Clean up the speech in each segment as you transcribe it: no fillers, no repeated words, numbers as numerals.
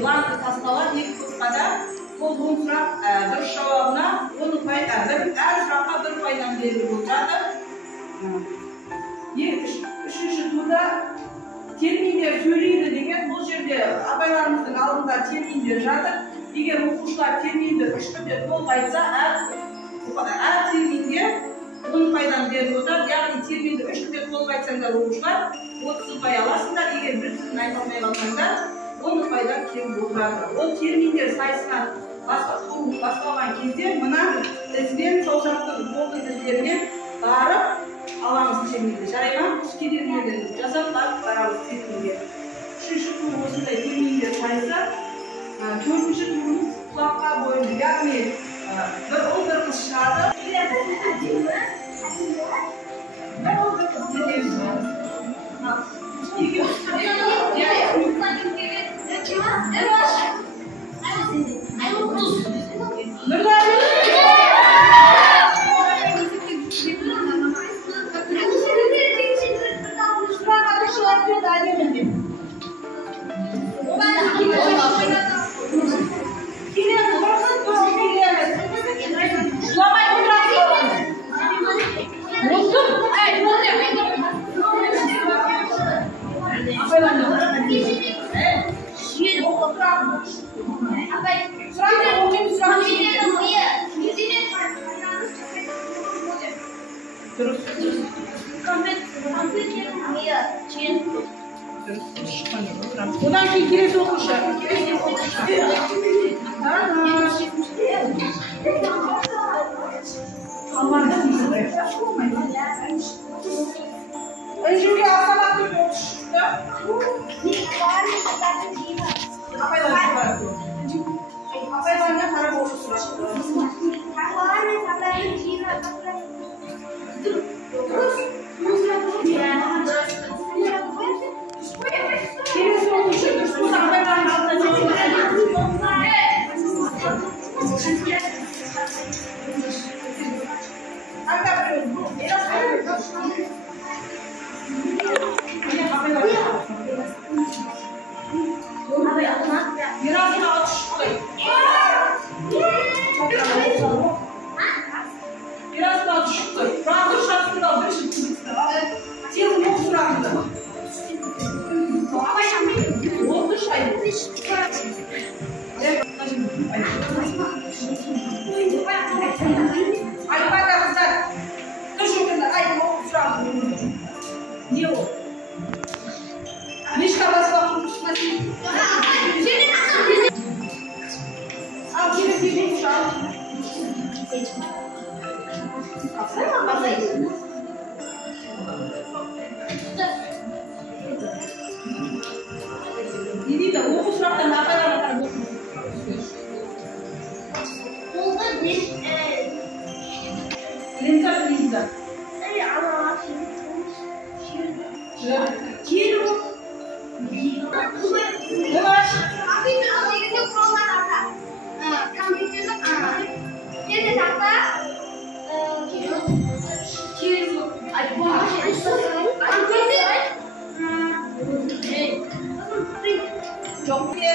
бланкі тасталады, 2 топқа сол 10 сұрақ дұрыс жауабына 10 ұпай, әр сұраққа 1 ұпайдан беріліп отырады. Үшінші турда терминдер сөйлейді деген, бұл жерде апайларымыздың алдында терминдер жатыр. Егер оқушылар терминді 3 түрде толық айтса, әр терминге 10 ұпайдан беріліп отырады. Яғни терминді 3 түрде толық айтсаңдар оқушылар 30 ұпай аласыңдар. Егер бір сөзін айта алмай қалсаңдар 10 ұпайдан кем отырады. Ол терминдер сайысына басталған кезде мына ізбен, саусақтың қолдың іздерімен барып аламыз терминді. Жарай ма? Кедергілерді жасап барып барамыз терминге. Үшінші тур осындай терминдер сайысы. Төртінші турымыз құлаққа бойынды. Яғни бір ұл бір қыз шығады. Бір ұл бір қыз кетеміз. Одан кейін келесі оқушы. Öncelikle asalak bir oluştu. Apaylarına para borcu sırası. Keresi oluşu. Bu apayların altına çekildi. Biraz daha atış koy. Biraz daha atış koy. Rahatır şartını da alır. Tiyatı yok suratında. Oldu şey. Hadi arkadaşlar. Düşünün de ay yok suratında. Niye o? Hiç kabası bakın tutmasın. Al gelin bir uşağı. Aferin masayı. Didi de o surattan ne kadar bakar bu? Oldu bir Linda Linda. Ay Allah. Kilo. Yavaş. Abi ben alayım kurallar आता. Kompüterle ये देखा kilo. Ay bu. Çok iyi. Çok iyi.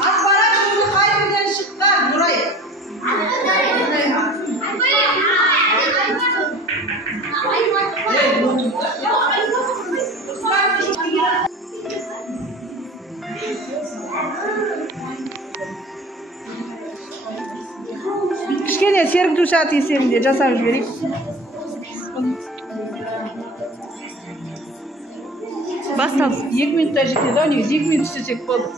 Akbara şunu kaybeden şıklar burayı. Кішкене сергіту сәті есебінде жасап жіберейік. Басталды. 2 минутта жетеді, негізі 2 минут істесек болды.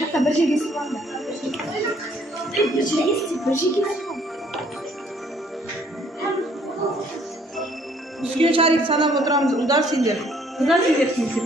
Hatta bir şey var mı? Bir şey var. Üsküye çarık sanam oturamız. Udar sindir. Udar sindir kimsin?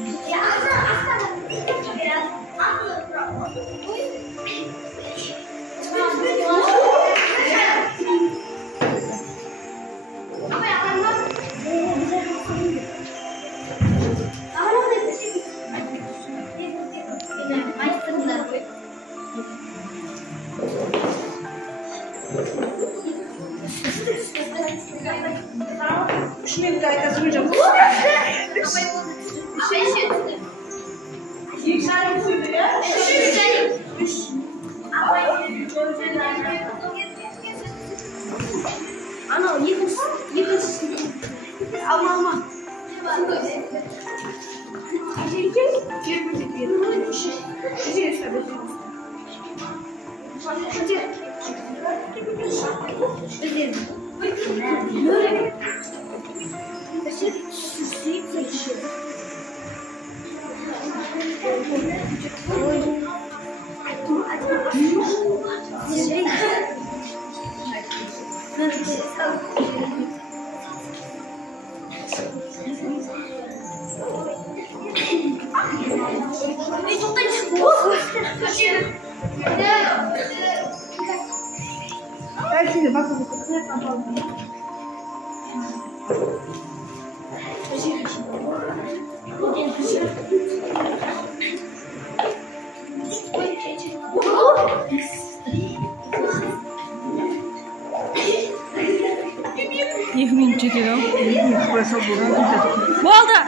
Болды.